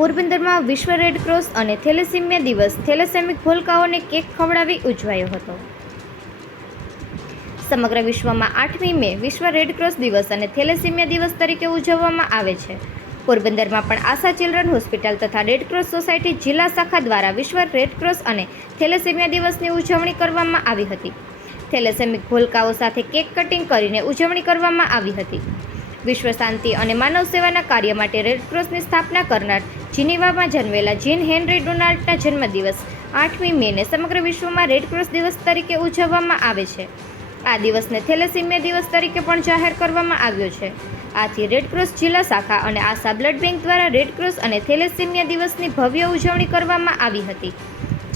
પોરબંદરમાં વિશ્વ red Cross અને થેલેસેમિયા દિવસ થેલેસેમિક ભૂલકાઓને કેક ખવડાવી ઉજવાયો હતો. સમગ્ર વિશ્વમાં આઠમી મે વિશ્વ રેડ ક્રોસ દિવસ અને થેલેસેમિયા દિવસ તરીકે ઉજવવામાં આવે છે. પોરબંદરમાં પણ આશા ચિલ્ડ્રન હોસ્પિટલ તથા રેડ ક્રોસ સોસાયટી જિલ્લા શાખા દ્વારા વિશ્વ રેડ ક્રોસ અને થેલેસેમિયા દિવસની ઉજવણી કરવામાં આવી હતી. થેલેસેમિક ભૂલકાઓ સાથે કેક કટિંગ કરીને ઉજવણી કરવામાં આવી હતી. વિશ્વ શાંતિ અને માનવ સેવાના કાર્ય માટે રેડક્રોસની સ્થાપના કરનાર જીનીવામાં જન્મેલા જીન હેનરી ડોનાલ્ડના જન્મદિવસ આઠમી મેને સમગ્ર વિશ્વમાં રેડક્રોસ દિવસ તરીકે ઉજવવામાં આવે છે. આ દિવસને થેલેસીમિયા દિવસ તરીકે પણ જાહેર કરવામાં આવ્યો છે. આથી રેડક્રોસ જિલ્લા શાખા અને આશા બ્લડ બેંક દ્વારા રેડ ક્રોસ અને થેલેસીમિયા દિવસની ભવ્ય ઉજવણી કરવામાં આવી હતી.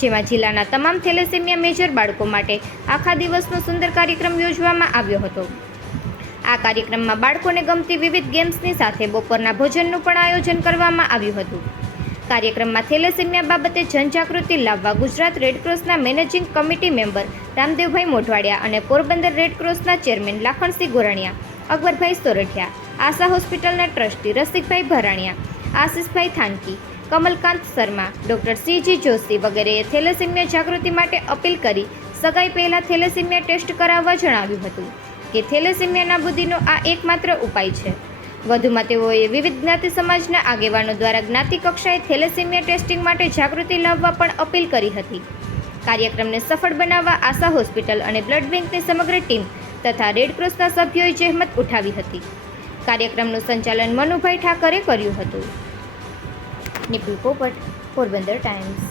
જેમાં જિલ્લાના તમામ થેલેસીમિયા મેજર બાળકો માટે આખા દિવસનો સુંદર કાર્યક્રમ યોજવામાં આવ્યો હતો. આ કાર્યક્રમમાં બાળકોને ગમતી વિવિધ ગેમ્સની સાથે બપોરના ભોજનનું પણ આયોજન કરવામાં આવ્યું હતું. કાર્યક્રમમાં થેલેસીમિયા બાબતે જનજાગૃતિ લાવવા Gujarat Red ક્રોસના managing committee member Ramdevbhai Modhwadia અને પોરબંદર રેડ ક્રોસના ચેરમેન લાખણસિંહ ગોરણિયા, અકબરભાઈ સોરઠિયા, આશા હોસ્પિટલના trustee Rasikbhai Bharaniya, Ashishbhai Thanki, Kamalkant Sharma, doctor CG Joshi વગેરેએ થેલેસીમિયા જાગૃતિ માટે અપીલ કરી સગાઈ પહેલાં થેલેસીમિયા ટેસ્ટ કરાવવા જણાવ્યું હતું. કે થેલેસેમિયા નાબૂદીનો આ એકમાત્ર ઉપાય છે. વધુમાં તેઓએ વિવિધ જ્ઞાતિ સમાજના આગેવાનો દ્વારા જ્ઞાતિ કક્ષાએ થેલેસેમિયા ટેસ્ટિંગ માટે જાગૃતિ લાવવા પણ અપીલ કરી હતી. કાર્યક્રમને સફળ બનાવવા આશા હોસ્પિટલ અને બ્લડ બેંકની સમગ્ર ટીમ તથા રેડ ક્રોસના સભ્યોએ જહેમત ઉઠાવી હતી. કાર્યક્રમનું સંચાલન મનુભાઈ ઠાકરે કર્યું હતું. નિપુલ પોપટ, પોરબંદર ટાઈમ્સ.